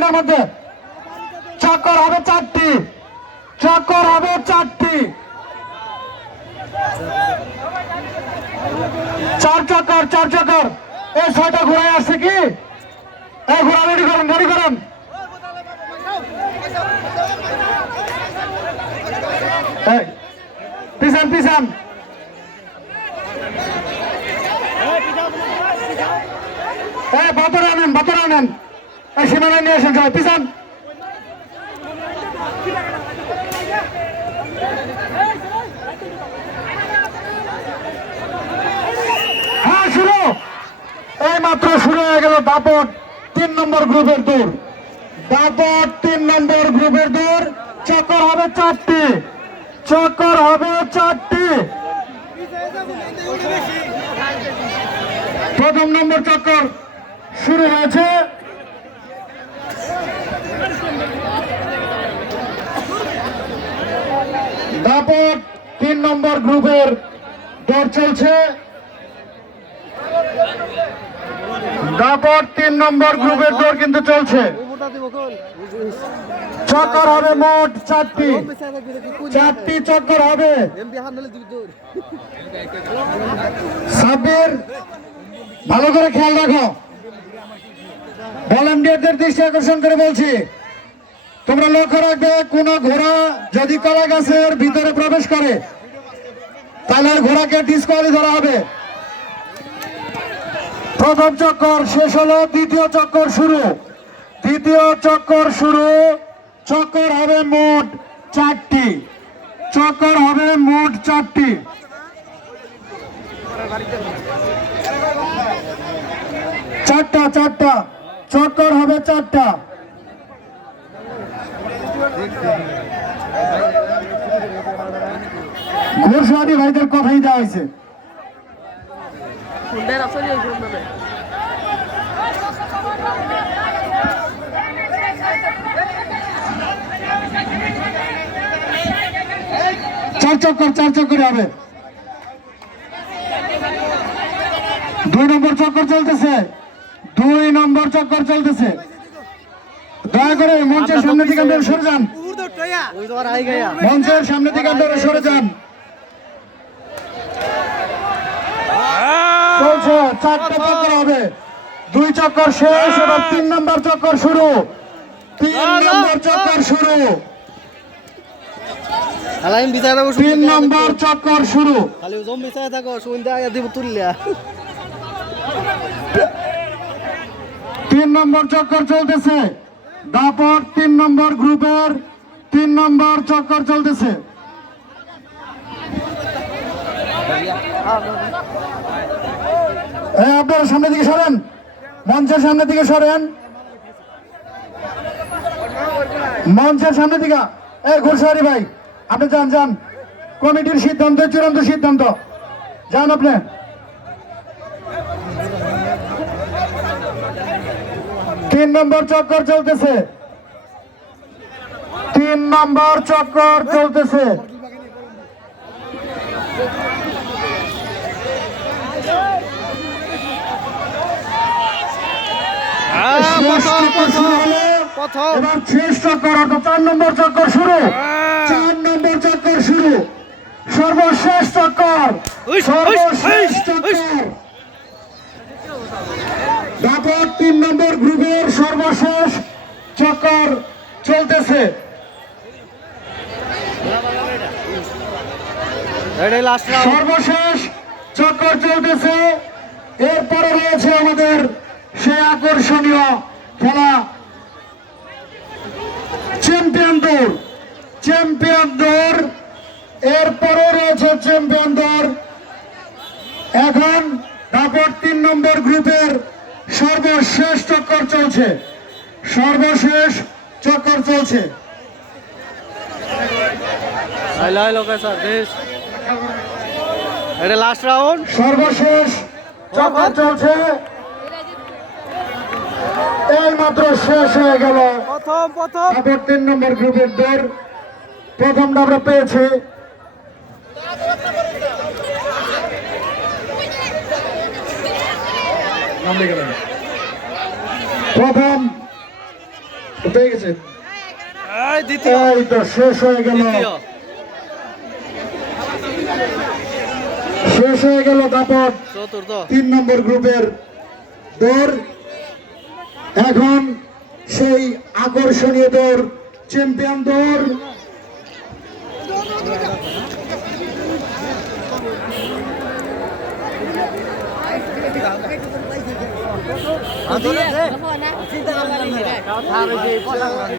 পয়েন্টের মধ্যে। চক্কর হবে চারটি। চক্কর হবে চারটি। চার চক্কর চার চক্কর। এই ছয়টা ঘোড়ায় আসছে কি? এই ঘোড়া রেডি করেন রেডি করেন। পিছান পিছান। এই বাতরে আনেন বাতরে আনেন। এই নিয়ে আসেন সবাই, পিছান। হ্যাঁ শুরু এই মাত্র শুরু হয়ে গেল দাপট তিন নম্বর গ্রুপের দূর দাপট তিন নম্বর গ্রুপের দূর চক্কর হবে চারটি। চক্কর হবে চারটি। প্রথম নম্বর চক্কর শুরু হয়েছে। দাপট তিন নম্বর গ্রুপের দৌড় চলছে। দাপট তিন নম্বর গ্রুপের দৌড় কিন্তু চলছে। চক্কর হবে মোট চারটি। চারটি চক্কর হবে। সাব্বির, ভালো করে খেয়াল রাখো। ভলান্টিয়ারদের দৃষ্টি আকর্ষণ করে বলছি, তোমরা লক্ষ্য রাখবে, কোন ঘোড়া যদি কলা গাছের ভিতরে প্রবেশ করে, তাহলে ঘোড়াকে ডিসকোয়ালি ধরা হবে। প্রথম চক্কর শেষ হলো, দ্বিতীয় চক্কর শুরু। দ্বিতীয় চক্কর শুরু। চক্কর হবে মোট চারটি। চক্কর হবে মোট চারটি। চারটা চারটা। চক্কর হবে চারটা। ঘোষবাদী ভাইদের কথাই দেওয়া হয়েছে। চার চক্কর চার চক্করে হবে। দুই নম্বর চক্কর চলতেছে। দুই নম্বর চক্কর চলতেছে। দয়া করে মঞ্চের সামনে থেকে আপনারা সরে যান। মঞ্চের সামনে থেকে আপনারা সরে যান চলছে চারটে চক্কর হবে। দুই চক্কর শেষ এবার তিন নম্বর চক্কর শুরু। তিন নম্বর চক্কর শুরু। তিন নম্বর চক্কর শুরু। তিন নম্বর চক্কর চলতেছে। দাপট তিন নম্বর গ্রুপের তিন নম্বর চক্কর চলতেছে। এই আপনারা সামনে দিকে সরেন। মঞ্চের সামনে দিকে সরেন। মঞ্চের সামনে দিকে। এই ঘোষারি ভাই, আপনি যান যান। কমিটির সিদ্ধান্ত, চূড়ান্ত সিদ্ধান্ত। যান আপনি। তিন নম্বর চক্কর চলতেছে। তিন নম্বর চক্কর চলতেছে শেষ চক্কর শুরু হলো। এবার শেষ চক্কর অর্থাৎ চার নম্বর চক্কর শুরু। চার নম্বর চক্কর শুরু। সর্বশেষ চক্কর। সর্বশেষ চক্কর। তিন নম্বর গ্রুপের সর্বশেষ চক্কর চলতেছে। সর্বশেষ চক্কর চলতেছে। এরপরে রয়েছে আমাদের সেই আকর্ষণীয় খেলা। চ্যাম্পিয়ন দৌড় চ্যাম্পিয়ন দৌড় এরপরে রয়েছে চ্যাম্পিয়ন দৌড় এখন দাপট তিন নম্বর গ্রুপের সর্বশেষ চক্কর চলছে। সর্বশেষ চক্কর চলছে। এটা লাস্ট রাউন্ড সর্বশেষ চক্কর চলছে। এই মাত্র শেষ হয়ে গেল। প্রথম প্রথম। তারপর তিন নম্বর গ্রুপের দৌড় প্রথমটা আমরা পেয়েছি। প্রথম। পেয়ে গেছেন এই দ্বিতীয়। তো শেষ হয়ে গেল। শেষ হয়ে গেল দাপট চতুর্থ। তিন নম্বর গ্রুপের দৌড় এখন সেই আকর্ষণীয় দৌড় চ্যাম্পিয়ন দৌড়